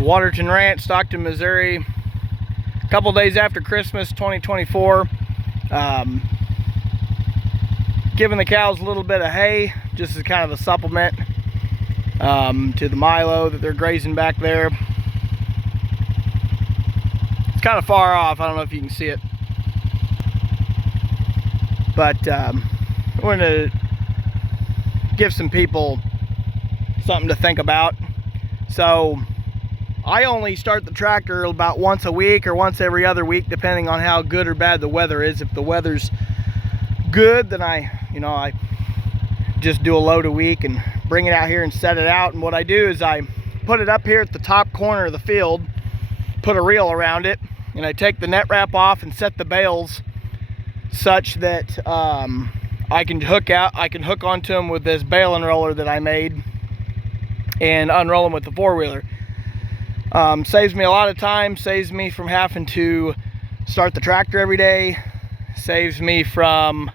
Waterton Ranch, Stockton, Missouri. A couple days after Christmas 2024. Giving the cows a little bit of hay, just as kind of a supplement to the Milo that they're grazing back there. It's kind of far off, I don't know if you can see it. But I want to give some people something to think about. So I only start the tractor about once a week or once every other week, depending on how good or bad the weather is. If the weather's good, then I just do a load a week and bring it out here and set it out. And what I do is I put it up here at the top corner of the field, put a reel around it, and I take the net wrap off and set the bales such that I can hook onto them with this bale unroller that I made and unroll them with the four-wheeler. Saves me a lot of time, saves me from having to start the tractor every day, saves me from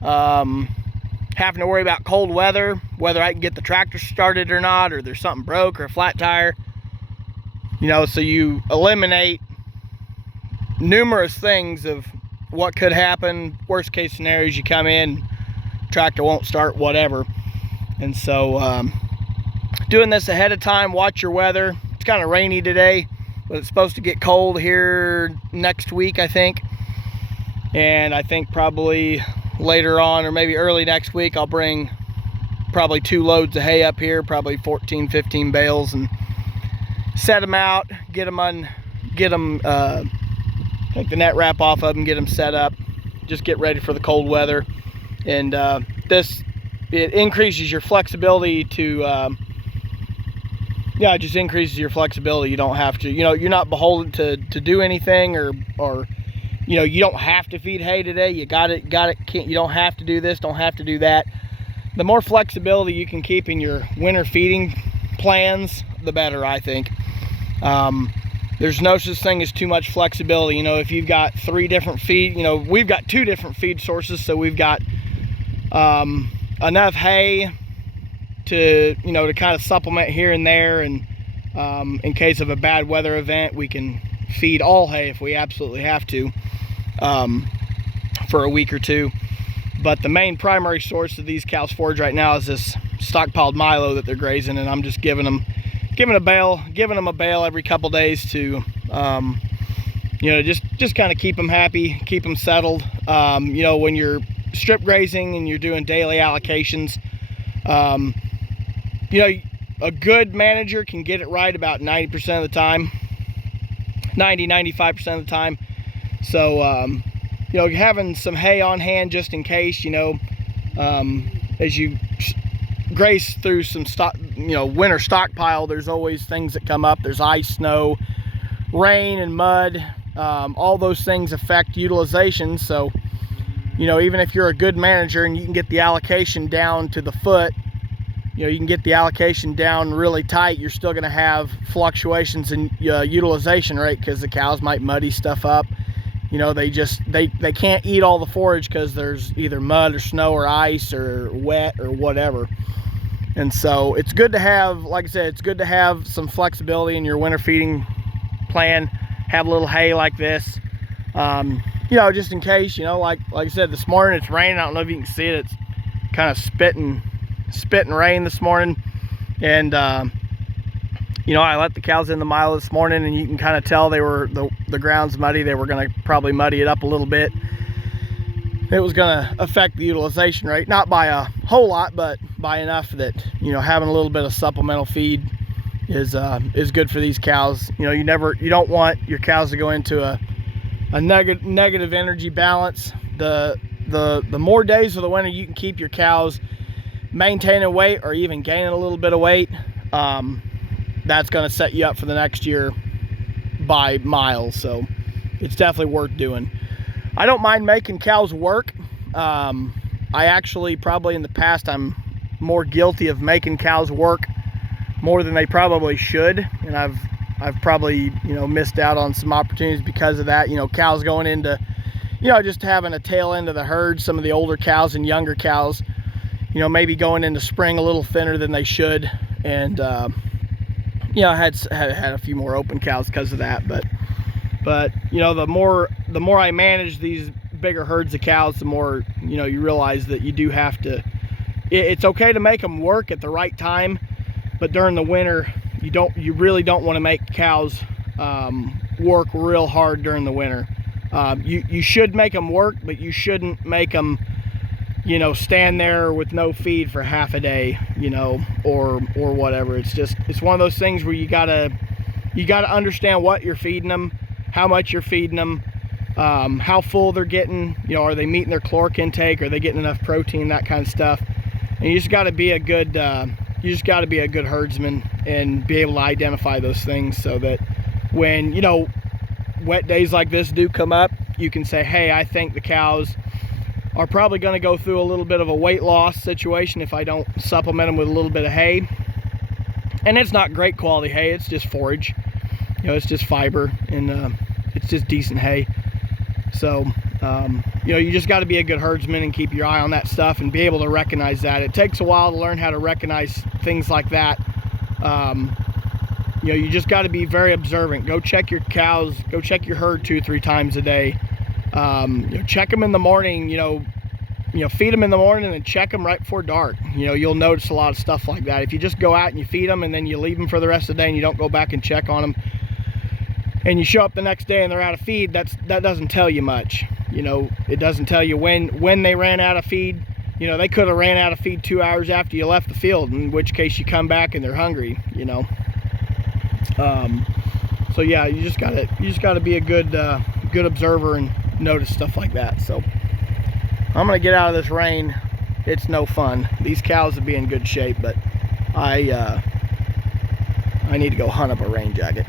having to worry about cold weather, whether I can get the tractor started or not, or there's something broke or a flat tire. So you eliminate numerous things of what could happen. Worst case scenarios, you come in, tractor won't start, whatever. And so doing this ahead of time, watch your weather. It's kind of rainy today, but it's supposed to get cold here next week, I think. And I think probably later on, or maybe early next week, I'll bring probably 2 loads of hay up here, probably 14, 15 bales, and set them out, take the net wrap off of them, get them set up, just get ready for the cold weather. And it increases your flexibility to it just increases your flexibility. You don't have to, you're not beholden to do anything, or you don't have to feed hay today. You don't have to do this, don't have to do that. The more flexibility you can keep in your winter feeding plans, the better, I think. There's no such thing as too much flexibility. If you've got 3 different feed, we've got 2 different feed sources, so we've got enough hay to kind of supplement here and there, and in case of a bad weather event, we can feed all hay if we absolutely have to for a week or 2. But the main primary source of these cows forage right now is this stockpiled Milo that they're grazing, and I'm just giving them a bale every couple days to just kind of keep them happy, keep them settled. When you're strip grazing and you're doing daily allocations, a good manager can get it right about 90% of the time, 95% of the time. So having some hay on hand just in case, as you graze through some winter stockpile, there's always things that come up. There's ice, snow, rain, and mud. All those things affect utilization. So even if you're a good manager and you can get the allocation down to the foot, you can get the allocation down really tight, you're still going to have fluctuations in utilization rate, because the cows might muddy stuff up. They can't eat all the forage because there's either mud or snow or ice or wet or whatever. And so it's good to have, like I said, it's good to have some flexibility in your winter feeding plan. Have a little hay like this, just in case. Like I said, this morning it's raining. I don't know if you can see it. It's kind of spitting rain this morning. And I let the cows in the Milo this morning, and you can kind of tell the ground's muddy. They were going to probably muddy it up a little bit. It was going to affect the utilization rate, not by a whole lot, but by enough that having a little bit of supplemental feed is good for these cows. You don't want your cows to go into a negative energy balance. The more days of the winter you can keep your cows maintaining weight or even gaining a little bit of weight, that's going to set you up for the next year by miles. So it's definitely worth doing. I don't mind making cows work. I actually, probably in the past, I'm more guilty of making cows work more than they probably should, and I've probably missed out on some opportunities because of that. Cows going into just having a tail end of the herd, some of the older cows and younger cows maybe going into spring a little thinner than they should, and you know, I had a few more open cows because of that, but you know, the more I manage these bigger herds of cows, the more, you know, you realize that you do have to, it's okay to make them work at the right time, but during the winter you really don't want to make cows work real hard during the winter. You should make them work, but you shouldn't make them, you know, stand there with no feed for half a day, you know, or whatever. It's one of those things where you gotta understand what you're feeding them, how much you're feeding them, how full they're getting, you know, are they meeting their caloric intake, are they getting enough protein, that kind of stuff. And you just got to be a good herdsman and be able to identify those things, so that when, you know, wet days like this do come up, you can say, hey, I think the cows are probably going to go through a little bit of a weight loss situation if I don't supplement them with a little bit of hay. And it's not great quality hay, it's just forage, you know, it's just fiber, and it's just decent hay. So you know, you just got to be a good herdsman and keep your eye on that stuff and be able to recognize that. It takes a while to learn how to recognize things like that. You know, you just got to be very observant. Go check your cows, go check your herd 2-3 times a day. You know, check them in the morning, you know, feed them in the morning and check them right before dark. You know, you'll notice a lot of stuff like that. If you just go out and you feed them and then you leave them for the rest of the day and you don't go back and check on them, and you show up the next day and they're out of feed, that doesn't tell you much. You know, it doesn't tell you when they ran out of feed. You know, they could have ran out of feed 2 hours after you left the field, in which case you come back and they're hungry, you know. So yeah, you just gotta be a good observer and notice stuff like that. So I'm gonna get out of this rain. It's no fun. These cows will be in good shape, but I need to go hunt up a rain jacket.